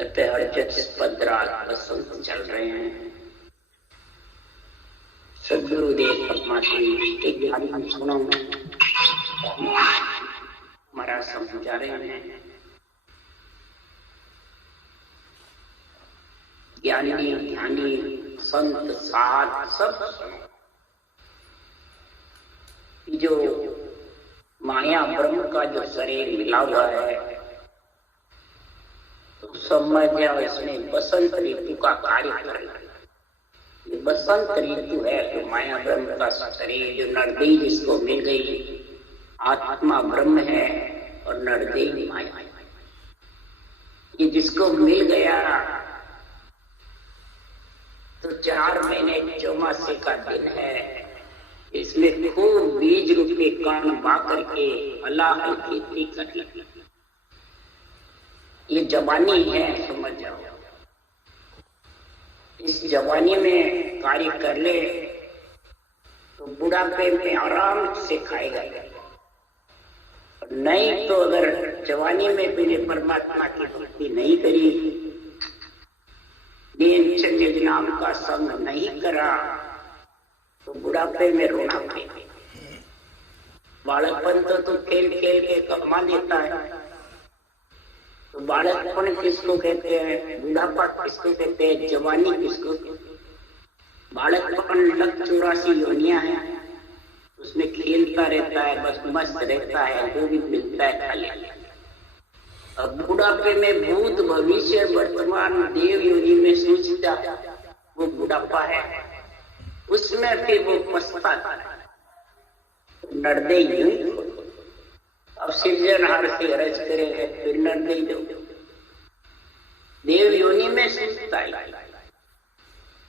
रात बसंत चल रहे हैं। सदगुरुदेव परमात्मा के ज्ञान सुनो, हमारा समझा रहे हैं। ज्ञानी ध्यानी संत साध सब सुनो। जो माया ब्रह्म का जो शरीर मिला हुआ है, तो समझ जाओ इसमें बसंत ऋतु का कार्य कर रहा है। ये बसंत ऋतु है तो माया ब्रह्म का शरीर जो नरदेई जिसको मिल गई, आत्मा ब्रह्म है और नरदेई माया है। ये जिसको मिल गया तो 4 महीने चौमासे का दिन है। इसमें खूब बीज रूपे कण बा करके अल्लाह खेती कर। ये जवानी है, समझ जाओ। इस जवानी में कार्य कर ले तो बुढ़ापे में आराम से खाएगा। नहीं तो अगर जवानी में भी परमात्मा की भक्ति नहीं करी, नियंचन नाम का संग नहीं करा, तो बुढ़ापे में रोना पड़ेगा। बालकपन तो खेल खेल के कमा लेता है। तो बालकपन किसको कहते हैं, बुढ़ापा किसको कहते हैं, जवानी किसको कहते हैं? बालकपन 84 योनियां हैं, उसमें खेलता रहता है, बस मस्त रहता है, जो भी मिलता है खा लेता है। अब बुढ़ापे में भूत भविष्य वर्तमान देव योनि में सोचता, वो बुढ़ापा है। उसमें फिर वो पछताता है। नरदेई अब सृजनहार से अर्ज करे, फिर नरदेई दो। देव योनि में सोचता है।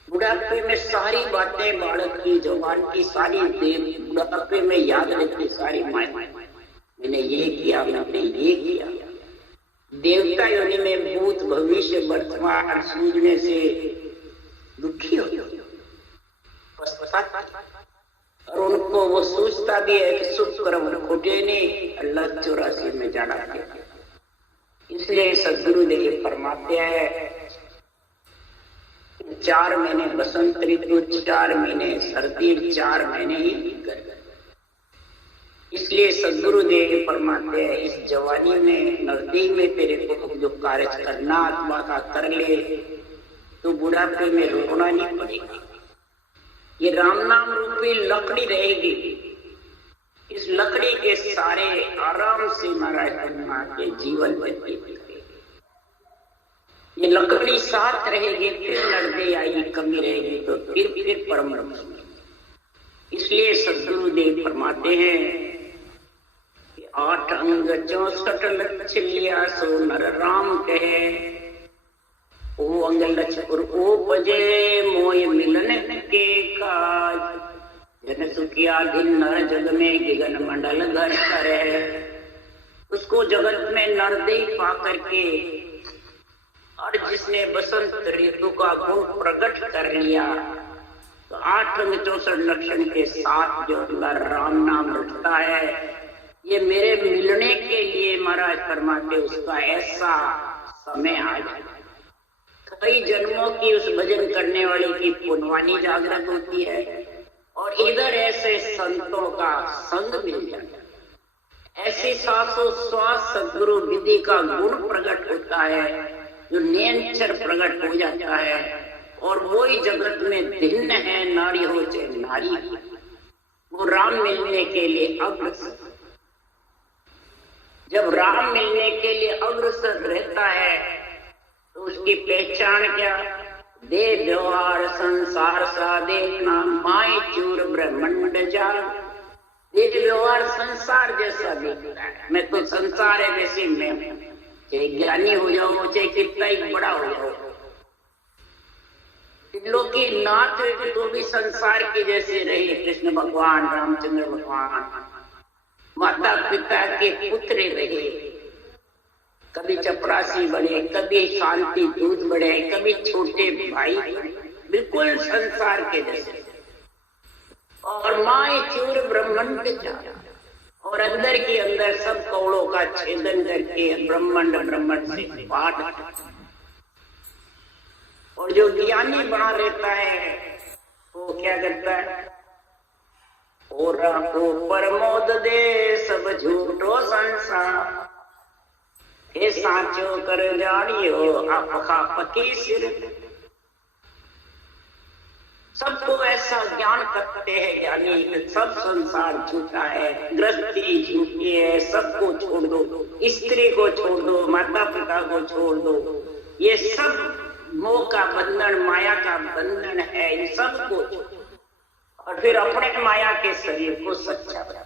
बुढ़ापे में सारी बातें बालक की जवान की सारी देव बुढ़ापे में याद रहती, सारी माया। मैंने ये किया, मैंने ये किया। देवता योनि में भूत भविष्य वर्तमान सूझने से दुखी हो, और उनको वो सोचता भी है कि शुभ कर्म खोटे ने अल्लाह 84 में जाना है। इसलिए सदगुरुदेव फरमाते हैं 4 महीने बसंत ऋतु, 4 महीने सर्दी, 4 महीने ही गर्मी। इसलिए सदगुरुदेव फरमाते हैं इस जवानी में नजदीक में तेरे को जो कार्य करना आत्मा का कर ले, तो बुढ़ापे में रोना नहीं पड़ेगा। ये राम नाम रूपी लकड़ी रहेगी। इस लकड़ी के सारे आराम से महाराज के जीवन व्यतीत करेगी। ये लकड़ी साथ रहेगी, फिर नरदेई आएगी, कमी रहेगी तो फिर परम। इसलिए सदगुरुदेव फरमाते हैं 8 अंग 64 लक्ष लिया सो नर राम कहे, ओ अंग लक्ष और ओ बजे मोय मिलन के काज, जन सुखिया दिन नर जग में गिगन मंडल घर करे। उसको जगत में नरदेई पा करके, और जिसने बसंत ऋतु का गुण प्रकट कर लिया, तो 8 अंग 64 लक्षण के साथ जो नर राम नाम रखता है, ये मेरे मिलने के लिए महाराज फरमाते उसका ऐसा समय आ जाए। कई जन्मों की उस भजन करने वाले की पुण्यवानी जागृत होती है, और इधर ऐसे संतों का संग मिल जाता है। ऐसी सासों श्वास सदगुरु विधि का गुण प्रकट होता है, जो नियंचर प्रकट हो जाता है। और वही जगत में भिन्न है, नारी हो चाहे नारी, वो राम मिलने के लिए अग्रसर। जब राम मिलने के लिए अग्रसर रहता है तो उसकी पहचान क्या, दे व्यवहार संसार सा देखना, माय चूर ब्रह्मंड जान। दे व्यवहार संसार जैसा देखता है। मैं तो संसार है वैसे मैं, चाहे ज्ञानी हो जाओ चाहे कितना ही बड़ा हो जाओ, लोग की नाथ तो भी संसार के जैसे रहे। कृष्ण भगवान, रामचंद्र भगवान माता पिता के पुत्र रहे, कभी चपरासी बने, कभी शांति दूत बने, कभी छोटे भाई, बिल्कुल संसार के जैसे। और माए चूर ब्रह्मांड जाना, और अंदर के अंदर सब कौड़ों का छेदन करके ब्रह्मांड से पाठ और जो ज्ञानी बना रहता है वो क्या करता है, और को परमोद दे सब झूठो संसार, हे साचो कर जानियो आपका पकी सिर। सबको ऐसा ज्ञान करते हैं ज्ञानी, सब संसार झूठा है, गृहस्थी झूठी है, सबको छोड़ दो, स्त्री को छोड़ दो, माता पिता को छोड़ दो, ये सब मोह का बंधन, माया का बंधन है, इन सबको, और फिर अपने माया के शरीर को सच्चा बना।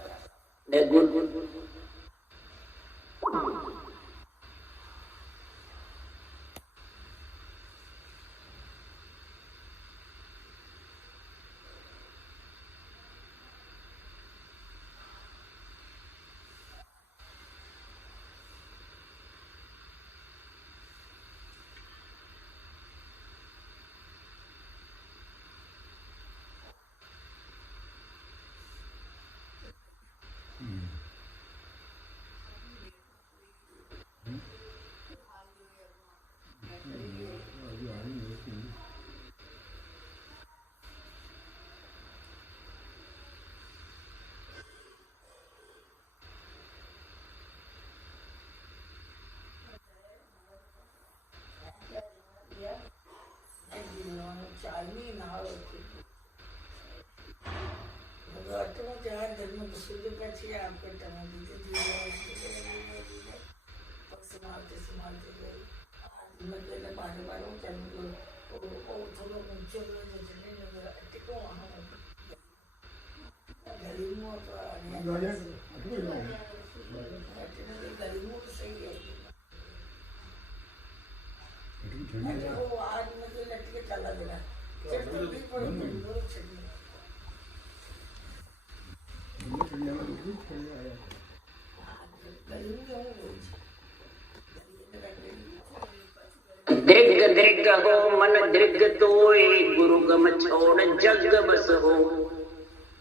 दृग दृग हो मन दृग तोय गुरु गम छोड़ जग बस हो।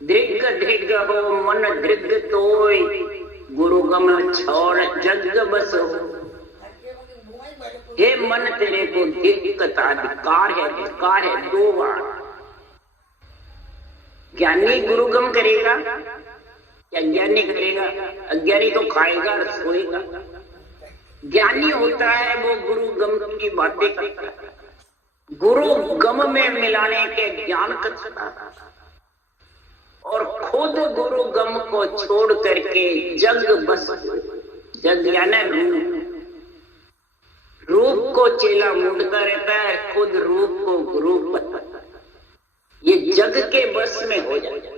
दृग दृग हो मन दृग तोय गुरु गम छोड़ जग बस हो। हे मन तेरे को दिक्कता धिक्कार है दो बार। ज्ञानी गुरुगम करेगा या अज्ञानी करेगा? अज्ञानी तो खाएगा और सोएगा। ज्ञानी होता है वो गुरु गम की बातें करता है, गुरु गम में मिलाने के ज्ञान करता और खुद गुरु गम को छोड़ करके जग बस, जग यानी रूप को चेला मूंढता रहता है, खुद रूप को गुरु पता, ये जग के बस में हो जाए।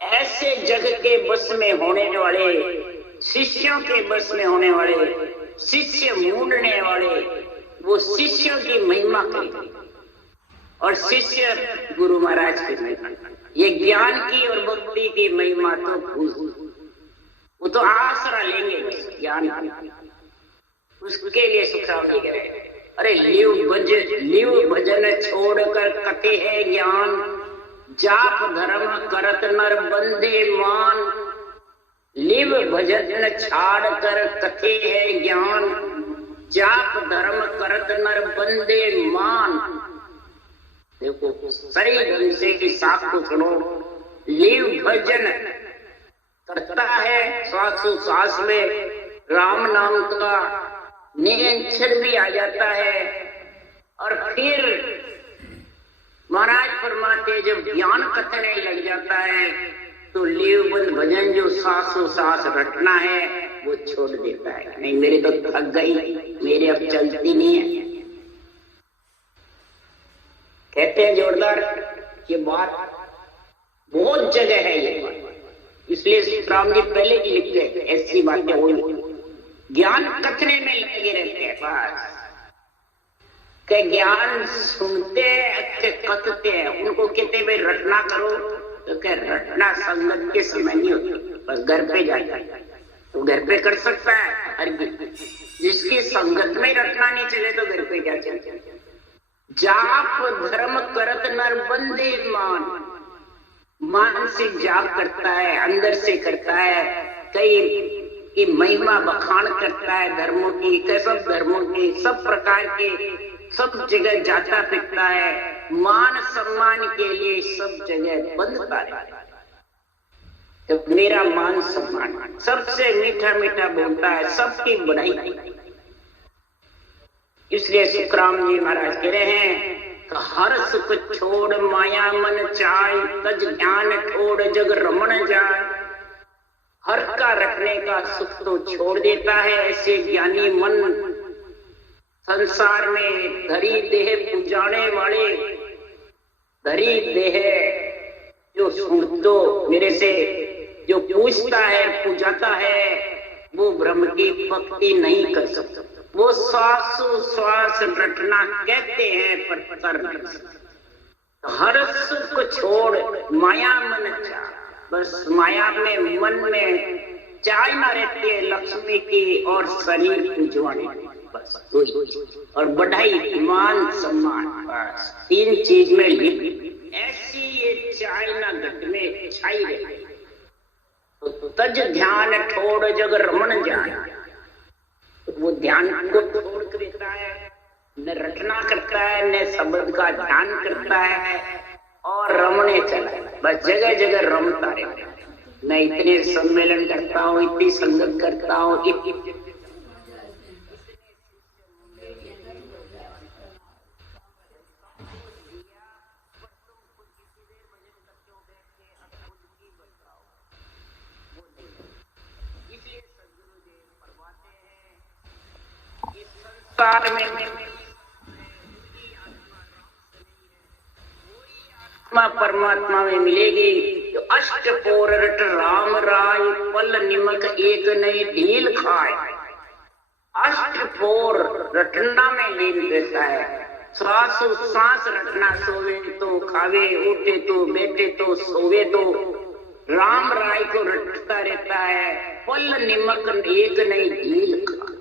ऐसे जग के बस में होने वाले, शिष्यों के बस में होने वाले, शिष्य मूंढने वाले, वो शिष्यों की महिमा करेंगे और शिष्य गुरु महाराज की महिमा। ये ज्ञान की और भक्ति की महिमा तो वो तो आसरा लेंगे बस ज्ञान की, उसके लिए सुखराम जी कह रहे हैं, अरे लिव भजन छोड़कर कथे है ज्ञान, जाप धर्म करत नर बंदे मान। लिव भजन छाड़ कर कथे है ज्ञान, जाप धर्म करत नर बंदे मान। देखो सही ढंग से कि साफ को सुनो। लिव भजन करता है, श्वासोश्वास में राम नाम का निरंतर भी आ जाता है, और फिर महाराज फरमाते जब ज्ञान कथने लग जाता है तो लिवबंद भजन जो श्वासोश्वास रटना है वो छोड़ देता है। नहीं मेरे तो थक गई, मेरे अब चलती नहीं है। कहते हैं जोरदार, ये बात बहुत जगह है ये बात, इसलिए राम जी पहले ही लिख गए ऐसी बातें हो, ज्ञान कथने में लगे रहते हैं बस। के ज्ञान सुनते कथते हैं, उनको कहते हैं रटना करो, तो क्या रटना संगत के समय नहीं होती, बस घर पे जाता है तो घर पे कर सकता है हर जिसकी संगत में रटना नहीं चले तो घर पे क्या चले। जाप धर्म करत नर बंदे मान, मानसिक जाप करता है, अंदर से करता है, कई की महिमा बखान करता है धर्मों की, सब धर्मों की, सब प्रकार के सब जगह जाता फिरता है, मान सम्मान के लिए सब जगह बंधता रहता है। तो मेरा मान सम्मान सबसे मीठा मीठा बोलता है, सबकी बढ़ाई। इसलिए सुखराम जी महाराज कह रहे हैं, हर सुख छोड़ माया मन चाय, तज ज्ञान छोड़ जग रमण जाय। हर का रखने का सुख तो छोड़ देता है ऐसे ज्ञानी मन। संसार में धरी देह पुजाने वाले, धरी देह जो सुन तो मेरे से जो पूछता है पूजाता है, वो ब्रह्म की भक्ति नहीं कर सकता। वो श्वासोश्वास रटना कहते हैं पर कर नहीं सकते। हर सुख छोड़ माया मन चाह, बस माया में मन में चाहना रहती है लक्ष्मी की और शरीर पूजवाने, बस वही। और बढ़ाई मान सम्मान, बस तीन चीज में लिप्त ऐसी ये चाहना घट में छाई रहती। तो तज ध्यान छोड़ जग रमण जाए, वो ध्यान को छोड़ कर देता है, न रटना करता है न शब्द का ध्यान करता है और रमने चला है, बस जगह जगह रमता रहता है। मैं इतने सम्मेलन करता हूँ, इतनी संगत करता हूँ, आत्मा परमात्मा में मिलेगी। तो अष्ट पोर रट राम राय, पल निमक एक नई ढील खाए। अष्ट पोर रटना में लीन रहता है, श्वास रटना, सोवे तो खावे, उठे तो बैठे तो सोवे तो राम राय को रटता रहता है। पल निमक एक नई ढील खाए।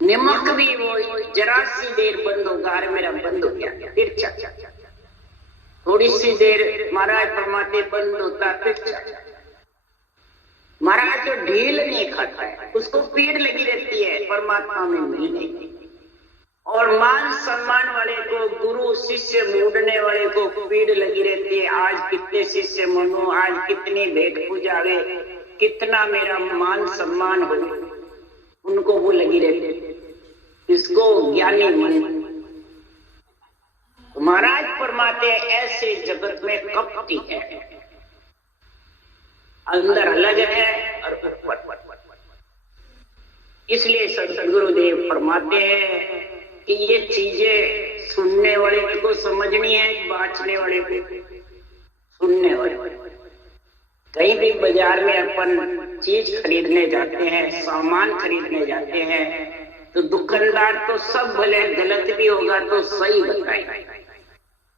निमक भी वो जरा सी देर बंद होगा, अरे मेरा बंद हो गया, फिर चल। थोड़ी सी देर महाराज फरमाते बंद होता, फिर महाराज जो ढील नहीं खाता है उसको पीड़ लगी रहती है परमात्मा में मिलने। और मान सम्मान वाले को, गुरु शिष्य मूडने वाले को पीड़ लगी रहती है। आज कितने शिष्य मनो, आज कितनी भेंट पूजावे, कितना मेरा मान सम्मान हो, उनको वो लगी रहती है। इसको ज्ञानी मन। महाराज फरमाते ऐसे जगत में कपटी है, अंदर अलग है और ऊपर। इसलिए सदगुरुदेव फरमाते हैं कि ये चीजें सुनने वाले को समझनी है, बांचने वाले को सुनने वाले। कहीं भी बाजार में अपन चीज खरीदने जाते हैं, सामान खरीदने जाते हैं, तो दुकानदार तो सब भले गलत भी होगा तो सही बताए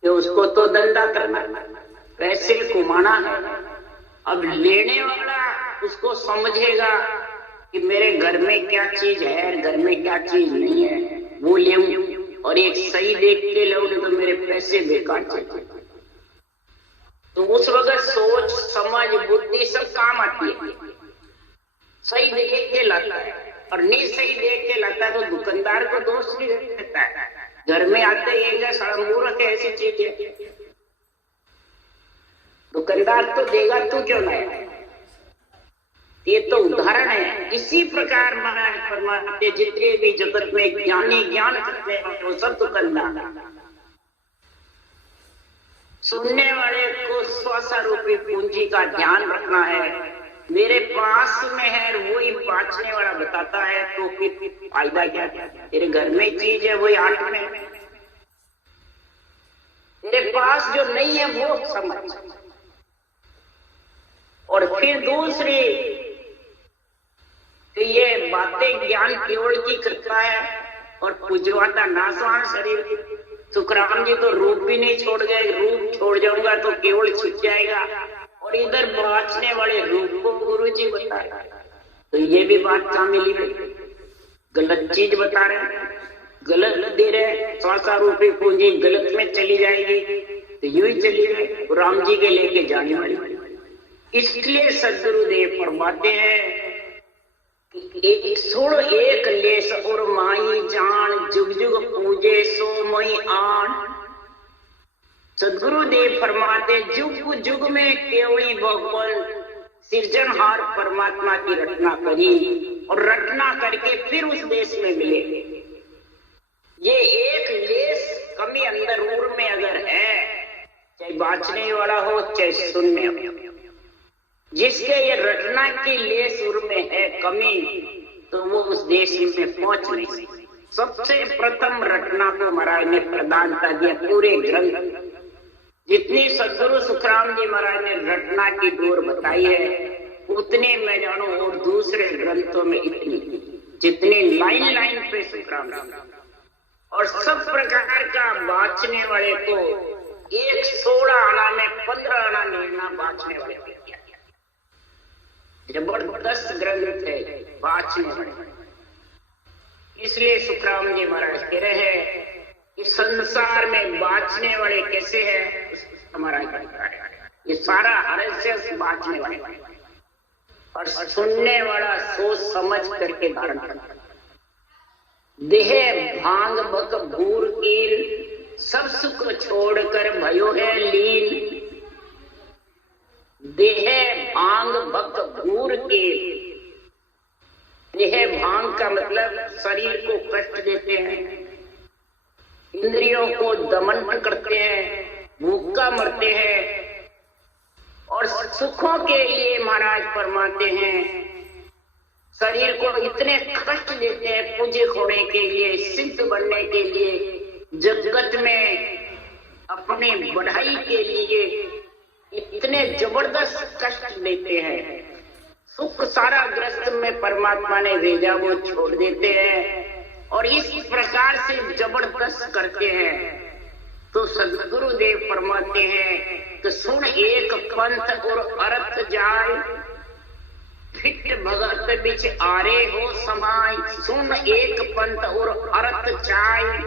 कि उसको तो धंधा करना, पैसे कमाना है। अब लेने वाला उसको समझेगा कि मेरे घर में क्या चीज है, घर में क्या चीज नहीं है, वो ले। और एक सही देख के लोगे तो मेरे पैसे बेकार चले। तो उस वक्त सोच समझ बुद्धि सब काम आती है। सही देख के लाता है और नहीं सही देख के लाता है तो दुकानदार को दोष नहीं देता है। घर में आते ही सारा मूर्ख है, ऐसी चीज है, दुकानदार तो देगा, तू क्यों लाया। ये तो उदाहरण है। इसी प्रकार महाराज फरमाते जितने भी जगत में ज्ञानी ज्ञान करते हैं वो सब दुकानदार। सुनने वाले को स्वस्वरूपी पूंजी का ध्यान रखना है। मेरे पास में है वही बांचने वाला बताता है, तो फिर फायदा क्या। तेरे घर में चीज है वही आठ में, तेरे पास जो नहीं है वो समझ। और फिर दूसरी कि ये बातें ज्ञान केवल की करता है और पूजवाता नासवान शरीर। सुखराम जी तो रूप भी नहीं छोड़ गए, रूप छोड़ जाऊंगा तो केवल छुट जाएगा। और इधर बांचने वाले रूप को गुरु जी बताया, तो ये भी बात कहाँ मिली है। गलत चीज बता रहे, गलत दे रहे, स्वासारूपी पूंजी गलत में चली जाएगी तो यूं ही चली गई राम जी के लेके जाने वाली। इसलिए सदगुरुदेव फरमाते हैं एक सुर एक लेस और माई जान, जुग जुग पूजे सो सदगुरुदेव फरमाते जुग जुग में केवली भगवान सृजनहार परमात्मा की रचना करी और रचना करके फिर उस देश में मिले। ये एक लेस कमी अंदर उर में अगर है, चाहे बाँचने वाला हो चाहे सुनने वाला, जिसके ये रचना की लेस उर में है कमी, तो वो उस देश में पहुंच नहीं सकते। सबसे प्रथम रचना को महाराज ने प्रधानता दिया। पूरे ग्रंथ जितनी सदगुरु सुखराम जी महाराज ने रचना की डोर बताई है, उतने मैं जानू और दूसरे ग्रंथों में इतनी, जितने लाइन लाइन पे सुखराम जी और सब प्रकार का बाँचने वाले को एक 16 आना में 15 आना निर्णय बाँचने वाले को किया। जबरदस्त ग्रंथ है बाँचने वाले। इसलिए सुखराम जी महाराज कह रहे हैं कि संसार में बाँचने वाले कैसे हैं, हमारा ये सारा रहस्य बाँचने वाले और सुनने वाला सोच समझ करके धारण करना। देह भांग बक भूर कील सब सुख छोड़कर भयो है लीन। देह भांग बक भूर कील, देह भांग का मतलब शरीर को कष्ट देते हैं, इंद्रियों को दमन करते हैं, भूखा मरते हैं और सुखों के लिए महाराज फरमाते हैं शरीर को इतने कष्ट देते हैं पूज्य होने के लिए, सिद्ध बनने के लिए, जगत में अपनी बढ़ाई के लिए इतने जबरदस्त कष्ट देते हैं। सुख सारा ग्रस्त में परमात्मा ने भेजा वो छोड़ देते हैं और इस प्रकार से जबरदस्त करते हैं। तो सदगुरुदेव फरमाते हैं कि सुन एक पंथ और अर्थ जाए, फिट भगत बिच आरे हो समाय। सुन एक पंथ और अर्थ जाए,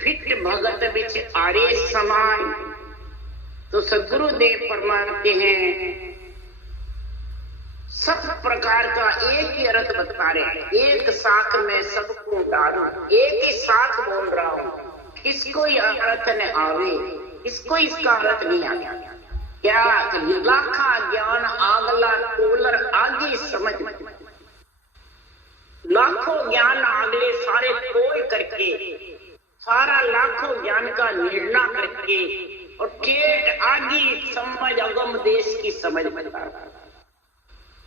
फिट भगत बिच आरे समाय। तो सदगुरुदेव फरमाते हैं सब प्रकार का एक ही अर्थ बता रहे हैं। एक साख में सबको डालो, एक ही साख बोल रहा हूं, किसको अर्थ न आवे, किसको इसका अर्थ नहीं आ गया। क्या लाखा ज्ञान आगला टोलर आगे समझ, लाखों ज्ञान आगले सारे तोड़ करके, सारा लाखों ज्ञान का निर्णय करके और ठेठ आगे समझ अगम देश की समझ बता।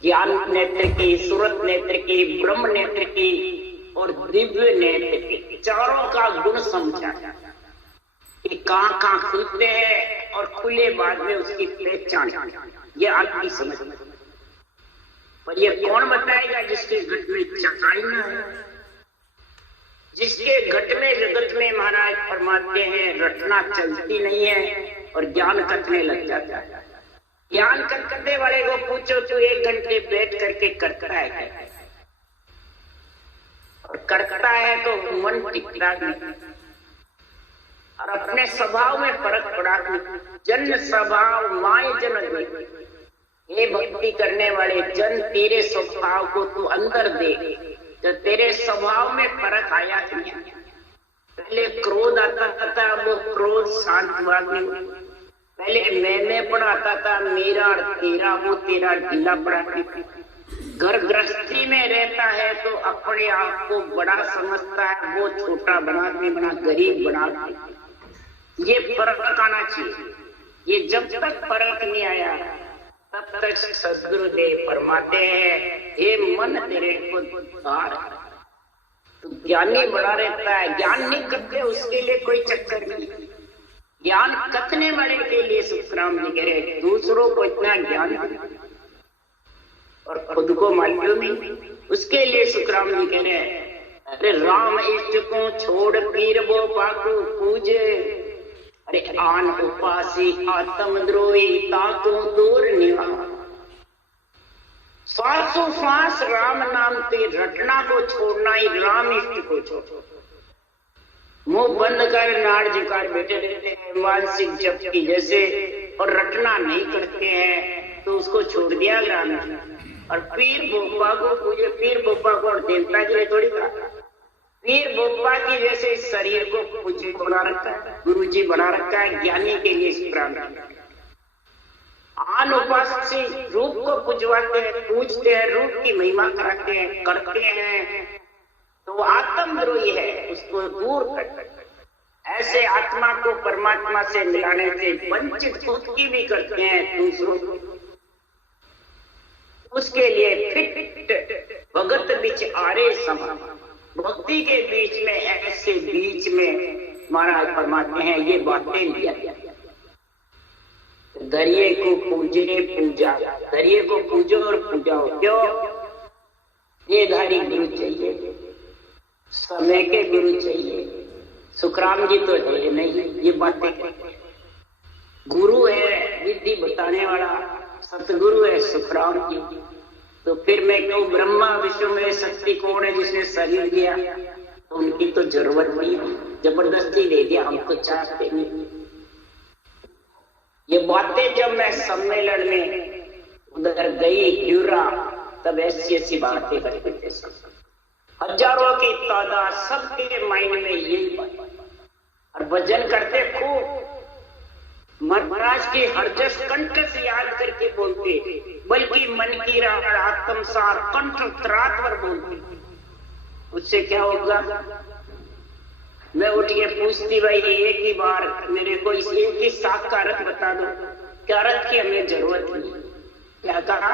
ज्ञान नेत्र की, सूरत नेत्र की, ब्रह्म नेत्र की और दिव्य नेत्र की, चारों का गुण समझा कि कहां कहां खुलते हैं और खुले बाद में उसकी पहचान, ये आपकी समझ। पर ये कौन बताएगा जिसके घट में चकाई न है, जिसके घट में जगत में महाराज फरमाते हैं रटना चलती नहीं है और ज्ञान कटने लग जाता है। ज्ञान करने वाले को पूछो तो 1 घंटे बैठ करके करता है और करता है तो मन टिकता नहीं और अपने स्वभाव में फर्क पड़ा। जन स्वभाव माय जन दे, ये भक्ति करने वाले जन तेरे स्वभाव को तू अंदर दे, तो तेरे स्वभाव में फर्क आया नहीं। पहले क्रोध आता था, वो क्रोध शांत हुआ नहीं। पहले मैं पढ़ाता था मेरा और तेरा, वो तेरा ढीला पड़ा। घर गृहस्थी में रहता है तो अपने आप को बड़ा समझता है, वो छोटा बना गरीब बना। ये फर्क आना चाहिए। ये जब तक फर्क नहीं आया तब तक सदगुरुदेव फरमाते हैं हे मन तेरे को धार। तो ज्ञानी बड़ा रहता है, ज्ञान नहीं करते उसके लिए कोई चक्कर नहीं। ज्ञान कथने वाले के लिए सुखराम जी कह रहे दूसरों को इतना ज्ञान और खुद को मालूम नहीं, उसके लिए सुखराम जी कह रहे अरे राम इष्ट को छोड़ पीर वो पाको पूजे। अरे आन उपासी आत्मद्रोही ताको दूर निवा। श्वासों श्वास राम नाम की रटना को छोड़ना ही राम इष्ट को छोड़ो। मुंह बंद कर नाड़ झुकार बैठे रहते हैं मानसिक जप की जैसे और रटना नहीं करते हैं तो उसको छोड़ दिया राम। और पीर बोपा को पूजे, पीर बोपा को और देवता के लिए थोड़ी कहा। वीर बोपा की जैसे इस शरीर को पूज्य बना रखा है, गुरु जी बना रखा है ज्ञानी के लिए इस प्रांत। आन उपास्य रूप को पूजवाते हैं, पूजते हैं, रूप की महिमा कराते हैं, करते हैं, तो वो आत्मद्रोही है, उसको दूर करते हैं। ऐसे आत्मा को परमात्मा से मिलाने से वंचित खुद की भी करते हैं दूसरों को। उसके लिए फिट भगत बीच आरे समा, भक्ति के बीच में ऐसे बीच में महाराज फरमाते हैं ये बातें लिया गया। दरिये को पूजे पूजा, दरिये को पूजो और पूजाओ। क्यों? ये धारी गुरु चाहिए, समय के गुरु चाहिए। सुखराम जी तो है नहीं, ये बातें गुरु है विधि बताने वाला, सतगुरु है सुखराम जी। तो फिर मैं कहूँ ब्रह्मा विश्व में शक्ति कौन है जिसने शरीर दिया, तो उनकी तो जरूरत नहीं, जबरदस्ती दे दिया, हम तो चाहते नहीं। ये बातें जब मैं सम्मेलन में उधर गई ह्यूरा, तब ऐसी ऐसी बातें करते थे। हजारों की तादाद, सबके माइंड में यही बात, और भजन करते खूब। महाराज की हरजस कंठ से याद करके बोलते, बल्कि मन की राह आत्मसार कंठ त्रातवर बोलते। उससे क्या होगा? मैं उठ के पूछती, भाई एक ही बार मेरे को इस एक ही साख का अर्थ बता दो। क्या अर्थ की हमें जरूरत नहीं। क्या कहा?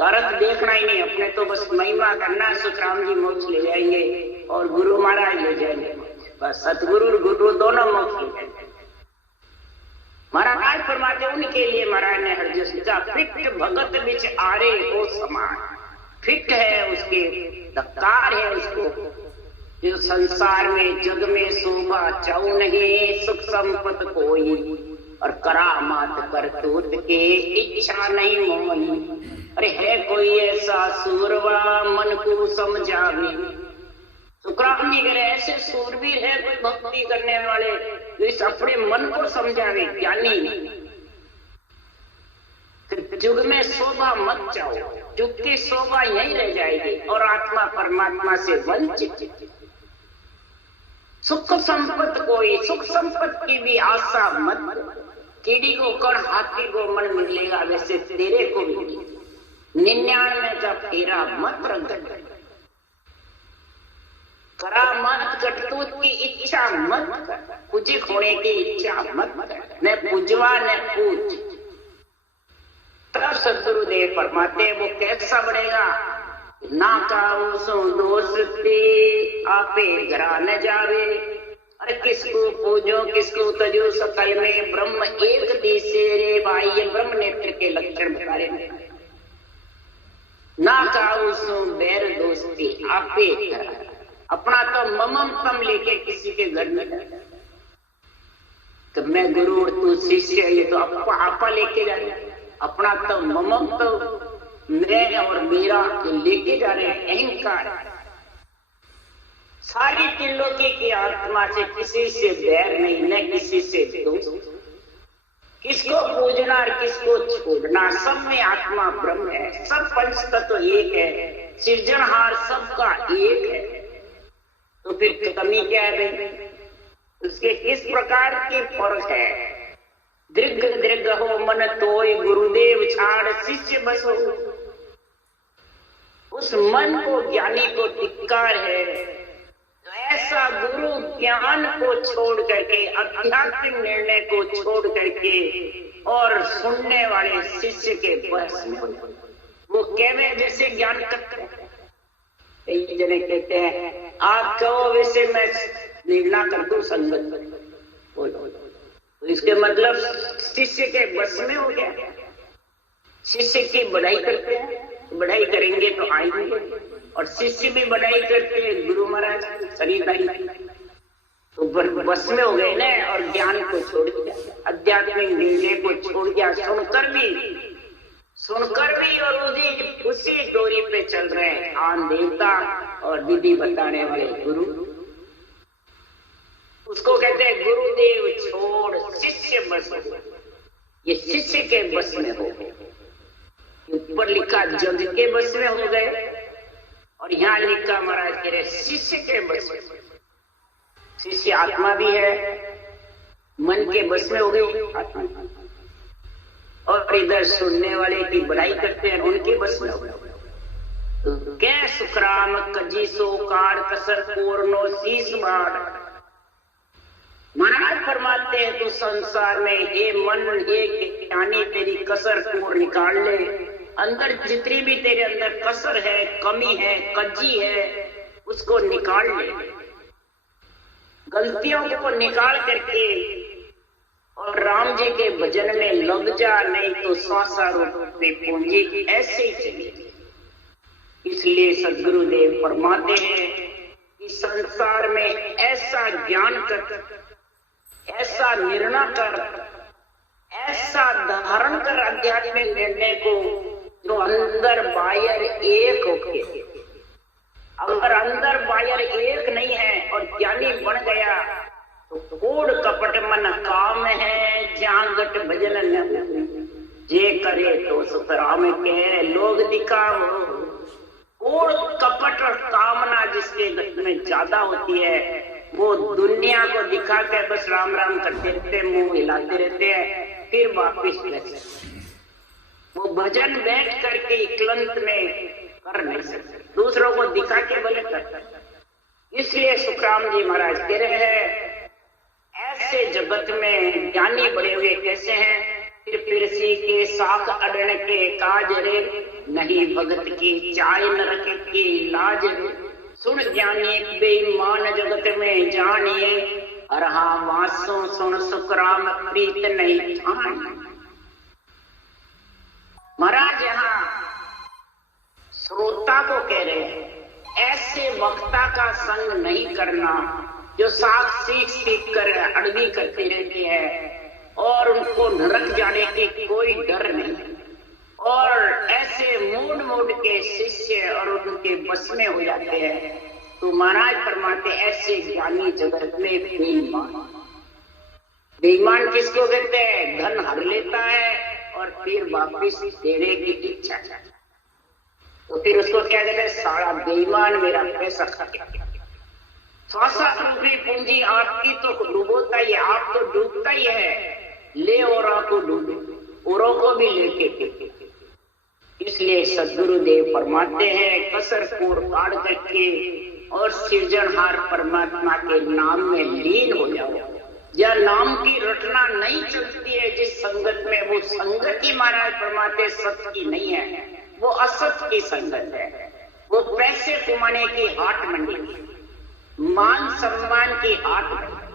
अर्थ देखना ही नहीं, अपने तो बस महिमा करना, सुखराम जी मोक्ष ले जाएंगे और गुरु महाराज ले जाएंगे, बस सतगुरु और गुरु दोनों मोक्ष ले जाएंगे। महाराज फरमाते उनके लिए महाराज ने हरजस लिखा, फिट भगत बिच आरे हो समान। फिट है उसके, धक्कार है उसको, जो संसार में जग में शोभा चाऊ नहीं, सुख संपत कोई, और करामात करतूत के इच्छा नहीं मोही। अरे है कोई ऐसा सूरवा मन को समझावे। सुखराम जी कह रहे ऐसे सूरवीर है कोई भक्ति करने वाले जो इस अपने मन को समझावे, ज्ञानी। युग में शोभा मत चाहो, युग की शोभा यही रह जाएगी और आत्मा परमात्मा से वंचित। सुख संपत कोई, सुख संपत की भी आशा मत। कीड़ी को कड़ हाथी को मन मिलेगा, वैसे तेरे को भी 99 का फेरा मत रंग। करामात कटतूत की इच्छा मत कर, पूजित होने की इच्छा मत कर, न पूजवा न पूज। तब सदगुरुदेव फरमाते वो कैसा बढ़ेगा? ना काऊ सो दोस्ती आपे घरा न जावे। अरे किसको पूजो किसको तजो, सकल में ब्रह्म एक दिसे रे भाई। ये ब्रह्म नेत्र के लक्षण बता रहे। ना काऊ सो बैर दोस्ती आपे घरा, अपना तो ममतम लेके किसी के घर में, तो मैं गुरु और तू शिष्य, ये तो आपा लेके जा रहे हैं। अपना तो ममम तो मैं और मेरा लेके जा रहे हैं, अहंकार। सारी त्रिलोकी की आत्मा से किसी से बैर नहीं, न किसी से दोस्त। किसको पूजना और किसको छोड़ना, सब में आत्मा ब्रह्म है। सब पंच तत्व एक है, सृजनहार सबका एक है। तो फिर कमी क्या है भाई? उसके किस प्रकार की फर्क है? दृग दृग हो मन तोय, गुरुदेव छाड़ शिष्य बसो। उस मन को ज्ञानी को धिक्कार है। तो ऐसा गुरु ज्ञान को छोड़ करके, आध्यात्मिक निर्णय को छोड़ करके और सुनने वाले शिष्य के बस में वो कैवे जैसे ज्ञान करते हैं। कई जने कहते हैं आप कहो वैसे मैं निर्णय कर दूं संगत, तो इसके मतलब शिष्य के बस में हो गया। शिष्य की बढ़ाई करते हैं, बढ़ाई करेंगे तो आएंगे, और शिष्य भी बढ़ाई करते हैं गुरु महाराज शरीरदारी, तो बस में हो गए ना। और ज्ञान को छोड़ दिया, आध्यात्मिक निर्णय को छोड़ दिया, सुनकर भी और उसी डोरी पे चल रहे हैं आन देवता और विधि बताने वाले गुरु। उसको कहते हैं गुरुदेव छोड़ शिष्य बस। ये शिष्य के बस में हो गए, ऊपर लिखा जग के बस में हो गए, और यहाँ लिखा महाराज कह रहे शिष्य के बस में। शिष्य आत्मा भी है, मन के बस में हो गई आत्मा, और इधर सुनने वाले की बुराई करते हैं उनके बस में हो गई। तो कै सुखराम कजीसो कार कसर पूर्णो शीश बाढ़। महाराज फरमाते हैं तो संसार में हे मन हे ज्ञानी तेरी कसर पूर्ण निकाल ले, अंदर जितनी भी तेरे अंदर कसर है, कमी है, कज्जी है, उसको निकाल ले, गलतियों को निकाल करके और राम जी के भजन में लग जा, नहीं तो संसार पे पूंजी ऐसे ही चलेगी। इसलिए सद्गुरुदेव फरमाते हैं कि संसार में ऐसा ज्ञान कर, ऐसा निर्णय कर, ऐसा धारण कर आध्यात्मिक निर्णय को जो अंदर बाहर एक होके, अगर अंदर बाहर एक नहीं है और ज्ञानी बन गया तो कूड़ कपट मन काम है, जांगट भजन न जे करे तो सुतराम के लोग दिखाओ। कूड़ कपट और कामना जिसके गट में ज्यादा होती है वो दुनिया को दिखा के बस राम राम करते रहते, मुंह हिलाते रहते हैं, फिर वापिस रहते। वो भजन बैठ करके इक्लंत में कर नहीं सकते, दूसरों को दिखा के बोले करते। इसलिए सुखराम जी महाराज कह रहे हैं ऐसे जगत में ज्ञानी बड़े हुए कैसे हैं, फिर पिरसी के साख अड़ने के काज रे, नहीं भगत की चाय नरक की लाज रे। सुन ज्ञानी बेईमान जगत में जानिए, अरहा वासों सुन सुखराम प्रीत नहीं ठान। महाराज यहाँ श्रोता को कह रहे हैं ऐसे वक्ता का संग नहीं करना जो साख सीख कर अड़गी करते रहते हैं और उनको नरक जाने की कोई डर नहीं, और ऐसे मूड के शिष्य और उनके बस में हो जाते हैं। तो महाराज फरमाते ऐसे ज्ञानी जगत में बेईमान। बेईमान किसको कहते हैं? धन हर लेता है और फिर वापिस देने की इच्छा, तो फिर उसको क्या कहते हैं? सारा बेईमान, मेरा पैसा खा गया। श्वासा रूपी पूंजी आपकी तो डूबोता ही, आप तो डूबता ही है, ले और को डूबे, औरों को भी लेके। इसलिए सद्गुरुदेव फरमाते हैं कसर पूर काट करके और सृजनहार परमात्मा के नाम में लीन हो जाओ। या नाम की रटना नहीं चलती है जिस संगत में, वो संगत ही महाराज फरमाते सत्य की नहीं है, वो असत की संगत है। वो पैसे कमाने की हाट मंडी, मान सम्मान की हाट मंडी,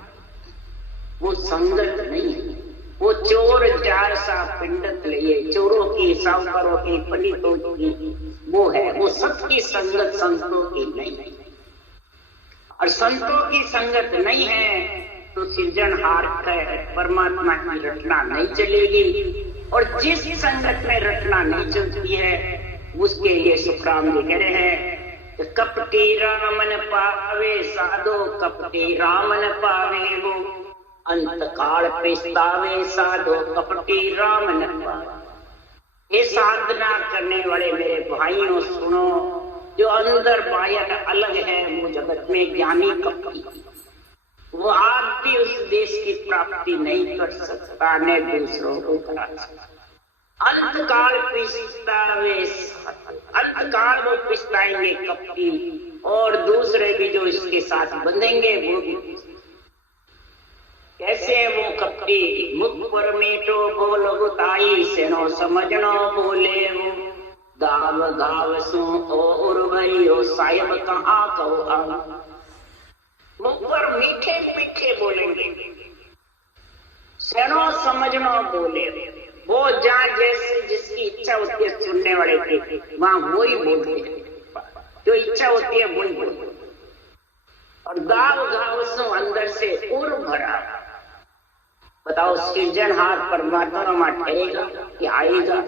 वो संगत नहीं है। वो चोर जार सा पिंडत लिए, चोरों की, साहूकारों की, पंडितों की वो है, वो सत्य की संगत संतों की नहीं है। और संतों की संगत नहीं है तो सृजनहार परमात्मा की रचना नहीं चलेगी। और जिस संगत में रचना नहीं चलती है उसके लिए सुखराम जी कह रहे हैं कपटी रामन पावे साधो, कपटी रामन पावे वो, अंत काल पछतावे साधो, कपटी रामन पावे। ये साधना करने वाले मेरे भाइयों सुनो, जो अंदर बाहर अलग है वो जगत में ज्ञानी कपटी, वो आप भी उस देश की प्राप्ति नहीं कर सकता, न दूसरों को करा सकता। अंतकाल पिछतावे, अंतकाल वो पिछताएंगे कपटी, और दूसरे भी जो इसके साथ बंधेंगे वो भी। कैसे वो कपटी? मुख पर मीठो बोल गुताई, सेनो समझनो बोले वो, गाव गाव सो और भइयो साहिब कहाँ कहो आओ। मुख पर मीठे मीठे बोलेंगे, सेनो समझनो बोले वो, जहाँ जैसे जिसकी इच्छा होती है सुनने वाले की वहां वही बोलते हैं, जो इच्छा होती है वही बोलते। और गाव गाव सो अंदर से उर भरा। बताओ सृजनहार परमात्मा ठहरेगा कि आएगा?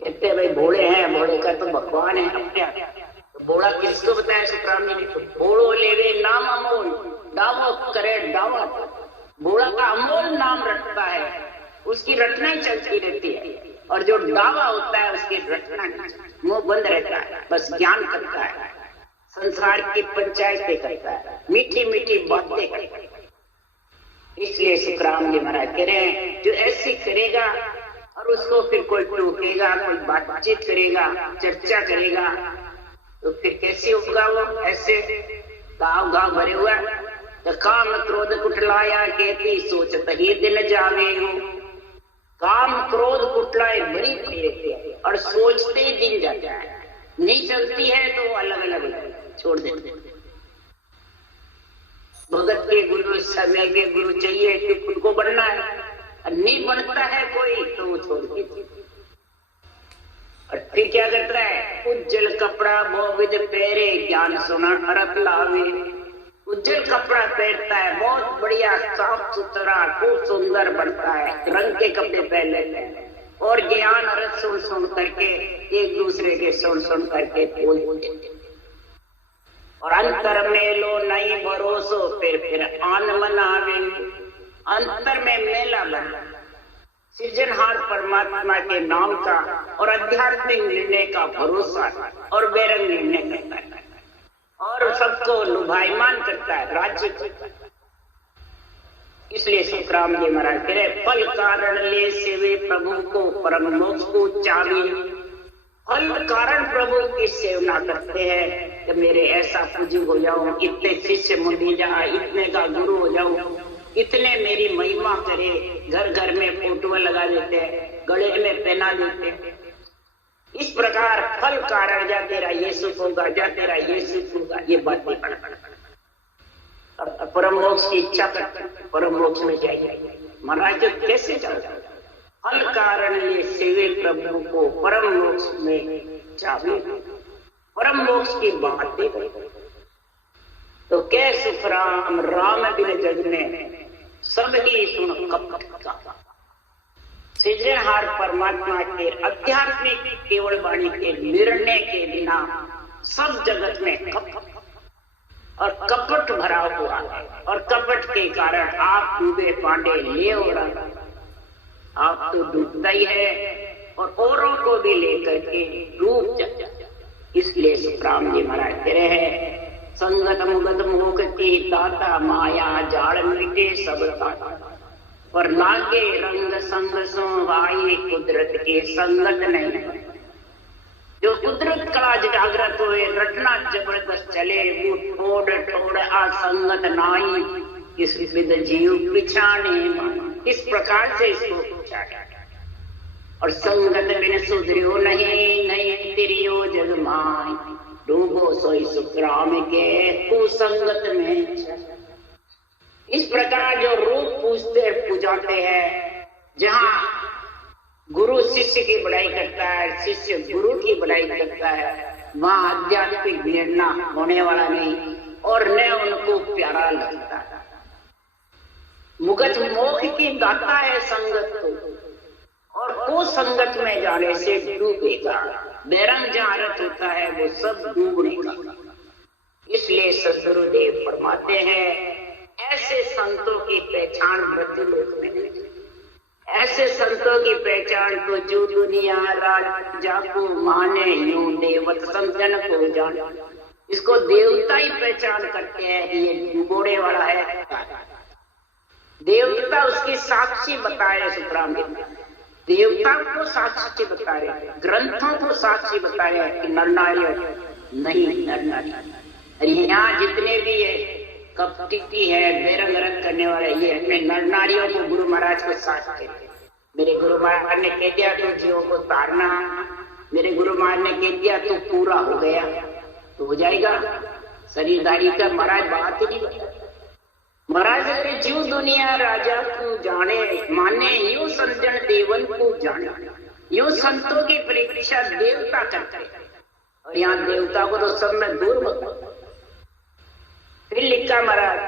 कहते भाई भोले हैं, भोले का तो भगवान है अपने। तो भोला किसको बताया सुखराम जी ने? तो भोलो लेवे नाम अमोल, दावो करे दावा। भोला का अमोल नाम रटता है, उसकी रटना ही चलती रहती है, और जो दावा होता है उसकी रटना नहीं चलती। मुंह बंद रहता है, बस ज्ञान करता है, संसार की पंचायतें करता है, मीठी मीठी बातें करता है। इसलिए सुखराम जी महाराज कह रहे हैं जो ऐसी करेगा और उसको फिर कोई टोकेगा, कोई बातचीत करेगा, चर्चा करेगा, तो फिर कैसे होगा वो? ऐसे गाँव गाँव भरे हुआ तो काम क्रोध कुटलाया कहती सोचत ही दिन जावे हो। काम क्रोध कुटलाए बड़ी लेते हैं और सोचते ही दिन जाता है, नहीं चलती है तो अलग अलग छोड़ देते। भगत के गुरु, समय के गुरु चाहिए कि खुद को बनना है, और नहीं बनता है कोई तो वो छोड़ देते। और फिर क्या करता है? उज्जवल कपड़ा बहुविध पहरे, ज्ञान सुना अरत लावे। उज्जवल कपड़ा पहनता है, बहुत बढ़िया साफ सुथरा खूब सुंदर बनता है, रंग के कपड़े पहन लेते हैं, और ज्ञान अरत सुन सुन करके एक दूसरे के सुन सुन करके बोल देते। और अंतर में लो नहीं भरोसो, फिर आन मनावे। अंतर में मेला बना सृजनहार परमात्मा के नाम का और आध्यात्मिक निर्णय का भरोसा और बेरंग निर्णय करता है और सबको लुभायमान करता है, राज्य करता है। इसलिए सुखराम जी महाराज कह रहे फल कारण ले सेवे प्रभु को, परम मोक्ष को चावी। फल कारण प्रभु की सेवना करते हैं कि मेरे ऐसा पूज्य हो जाऊं, इतने शिष्य मुनि जा, इतने का गुरु हो जाऊं, इतने मेरी महिमा करे। घर घर में फोटो लगा देते हैं, गले में पहना देते हैं। इस प्रकार फल कारण जा तेरा ये सुख होगा, जा तेरा ये सुख होगा, ये बातें परम मोक्ष की इच्छा करते, परम मोक्ष में जाइए। महाराज कैसे जाओगे? फल कारण ये सेवे प्रभु को, परम मोक्ष में चाहे, परम मोक्ष की बातें करते। तो कै सुखराम राम बिन जग में सब ही सुन कपट का। सृजनहार परमात्मा के आध्यात्मिक केवल वाणी के निर्णय के बिना सब जगत में कपट और कपट भरा हुआ है, और कपट के कारण आप डूबे पांडे ले हो रहा, आप तो डूबता ही है और औरों को भी लेकर के डूब जाता। इसलिए सुखराम जी महाराज कह रहे हैं संगत मुगत मोह की दाता, माया जाल मिटे सब दाता, पर लागे रंग संग सो भाई, कुदरत के संगत नहीं। जो कुदरत कला जागृत हुए, रटना जबरदस्त चले, वो ठोड़ ठोड़ असंगत नाई, इस विद जीव पिछाने। इस प्रकार से इसको पूछा गया। और संगत बिन सुधरियो नहीं, नहीं तिरियो जग माय, डूबो सोई सुखराम के कुसंगत में। इस प्रकार जो रूप पूजते पूजाते हैं, जहाँ गुरु शिष्य की बड़ाई करता है, शिष्य गुरु की बड़ाई करता है, वहाँ आध्यात्मिक निर्णय होने वाला नहीं और न उनको प्यारा लगता है। मुगत मोख की दाता है संगत को, और को संगत में जाने से डूबेगा। बेरंग जहाँ रत होता है वो सब डूबेगा। इसलिए सदगुरुदेव फरमाते हैं ऐसे संतों की पहचान ब्रह्मलोक में नहीं। ऐसे संतों की पहचान तो जो दुनिया राजा को माने, यूं देवत समझन को जाने। इसको देवता ही पहचान करते हैं, ये डूबोड़े वाला है। देवता उसकी साक्षी बता रहे सुखराम जी, देवता को साक्षी बता रहे, ग्रंथों को साक्षी बता रहे कि नर नारी नहीं, नर नारी। यहाँ जितने भी है कपटी है, बेरंग रंग करने वाले, ये अपने नर नारियों को गुरु महाराज को साथ कहते। मेरे गुरु महाराज ने कह दिया तो जीवों को तारना, मेरे गुरु महाराज ने कह दिया तो पूरा हो गया, तो हो जाएगा। शरीरधारी का महाराज बात ही नहीं। महाराज अरे जीव दुनिया राजा को जाने, माने यूं समझन देवन को जाने। यूं संतों की परीक्षा देवता करते, और यहाँ देवता को तो सब में दूर मत। फिर लिखा महाराज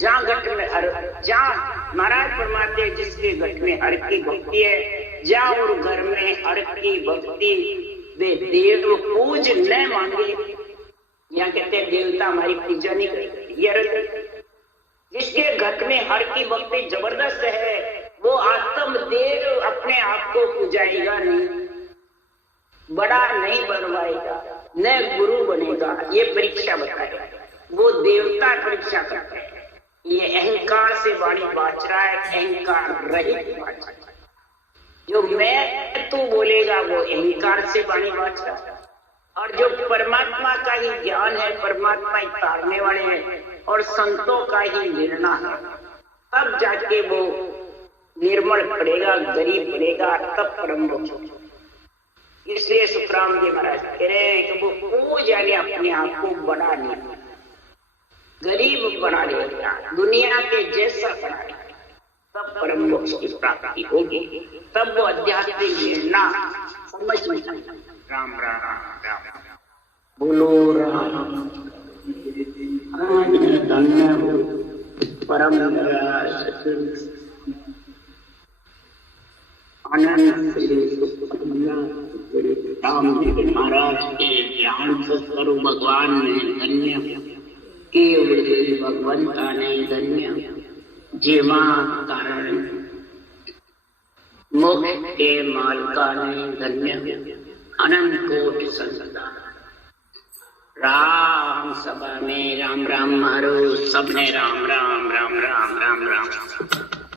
जहाँ घट में हर, जहाँ महाराज परमात्मा जिसके घट में हर की भक्ति है, जहाँ और घर में हर की भक्ति वे देव पूज न मांगे। यहाँ कहते हैं देवता हमारी पूजा नहीं करेंगे। जिसके घट में हर की भक्ति जबरदस्त है, वो आत्म देव अपने आप को पूजाएगा नहीं। बड़ा नहीं बनवाएगा, न गुरु बनेगा। ये परीक्षा बताएगा, वो देवता परीक्षा करते हैं। ये अहंकार से वाणी बाच रहा है, अहंकार रहित बाच रहा है। जो मैं तू बोलेगा वो अहंकार से वाणी बाच रहा है, और जो परमात्मा का ही ज्ञान है, परमात्मा ही तारने वाले हैं और संतों का ही निर्णय है, तब जाके वो निर्मल पड़ेगा, गरीब बनेगा, तब परम मोक्ष। इसलिए सुखराम जी महाराज कह रहे हैं कि वो को जाने अपने आप को बड़ा नहीं, गरीब बना लेगा, दुनिया के जैसा बना लेगा, तब परम मोक्ष की प्राप्ति होगी। तब वो आध्यात्मिक निर्णय समझ में आएगा। राम राम राम बोलो राम। धन्य हो परम आनंद राम जी महाराज के ज्ञान से स्वरूप भगवान ने धन्य केवल भगवंता ने धन्य जेवा कारण मोक्ष के मालका ने धन्य अनंत कोटि संसदा। राम सभा में राम राम मारो, सबने राम राम राम राम राम राम।